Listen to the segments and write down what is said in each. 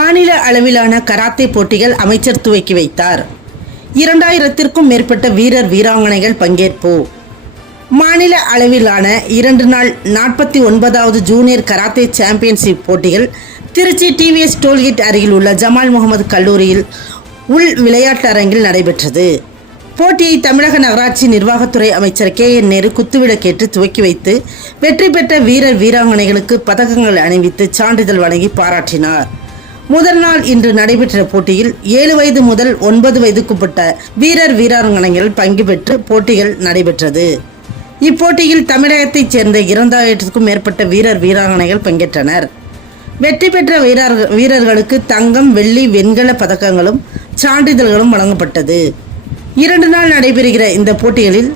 மாநில அளவிலான கராத்தே போட்டிகள் அமைச்சர் துவக்கி வைத்தார். 2000க்கும் மேற்பட்ட வீரர் வீராங்கனைகள் பங்கேற்பு. மாநில அளவிலான 2 நாள் 49வது ஜூனியர் கராத்தே சாம்பியன்ஷிப் போட்டிகள் திருச்சி டிவிஎஸ் டோல்கேட் அருகில் உள்ள ஜமால் முகமது கல்லூரியில் உள் விளையாட்டரங்கில் நடைபெற்றது. போட்டியை தமிழக நகராட்சி நிர்வாகத்துறை அமைச்சர் KN நேரு குத்துவிளக்கேற்று துவக்கி வைத்து வெற்றி பெற்ற வீரர் வீராங்கனைகளுக்கு பதக்கங்கள் அணிவித்து சான்றிதழ் வழங்கி பாராட்டினார். முதல் நாள் இன்று நடைபெற்ற போட்டியில் 7 வயது முதல் 9 வயதுக்குட்பட்ட வீரர் வீராங்கனைகள் பங்கு பெற்று போட்டிகள் நடைபெற்றது. இப்போட்டியில் தமிழகத்தைச் சேர்ந்த 2000க்கும் மேற்பட்ட வீரர் வீராங்கனைகள் பங்கேற்றனர். வெற்றி பெற்ற வீரர்களுக்கு தங்கம், வெள்ளி, வெண்கல பதக்கங்களும் சான்றிதழ்களும் வழங்கப்பட்டது. 2 நாள் நடைபெறுகிற இந்த போட்டிகளில்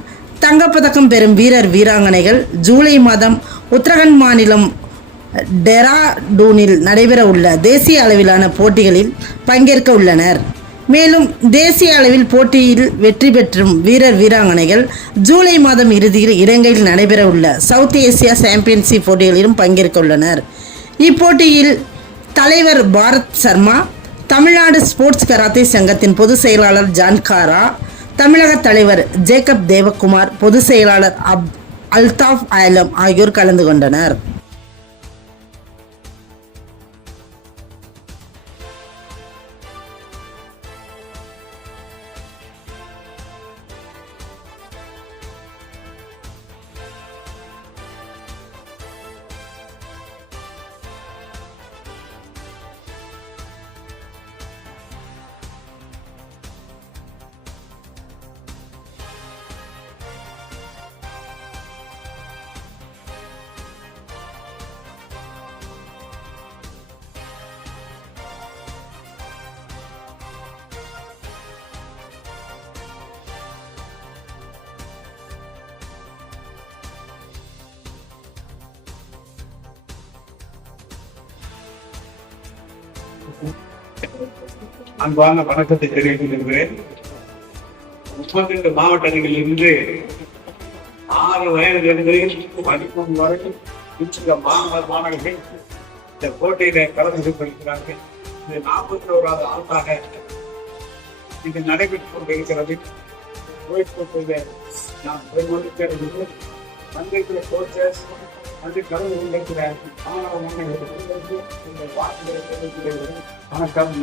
தங்கப்பதக்கம் பெறும் வீரர் வீராங்கனைகள் ஜூலை மாதம் உத்தரகாண்ட் மாநிலம் டெராடூனில் நடைபெற உள்ள தேசிய அளவிலான போட்டிகளில் பங்கேற்க உள்ளனர். மேலும் தேசிய அளவில் போட்டியில் வெற்றி பெற்றும் வீரர் வீராங்கனைகள் ஜூலை மாதம் இறுதியில் இலங்கையில் நடைபெற உள்ள சவுத் ஏசியா சாம்பியன்ஷிப் போட்டிகளிலும் பங்கேற்க உள்ளனர். இப்போட்டியில் தலைவர் பாரத் சர்மா, தமிழ்நாடு ஸ்போர்ட்ஸ் கராத்தே சங்கத்தின் பொதுச் செயலாளர் ஜான்காரா, தமிழக தலைவர் ஜேக்கப் தேவகுமார், பொதுச் செயலாளர் அல்தாஃப் ஆலம் ஆகியோர் கலந்து கொண்டனர். அன்பான வணக்கத்தை தெரிவித்துக் கொள்கிறேன். 32 மாவட்டங்களில் இருந்து 6 வயதிலிருந்து படிக்கும் வரைக்கும் மாணவர்கள் இந்த போட்டியில கலந்து கொண்டிருக்கிறார்கள். இது 41வது ஆண்டாக இது நடைபெற்றுக் கொண்டிருக்கிறது. நான் வந்திருக்கிற கோச்சஸ் வந்து கலந்து கொண்டிருக்கிற மாணவ மாணவர்களுக்கு இந்த வார்த்தைகளை வணக்கம்.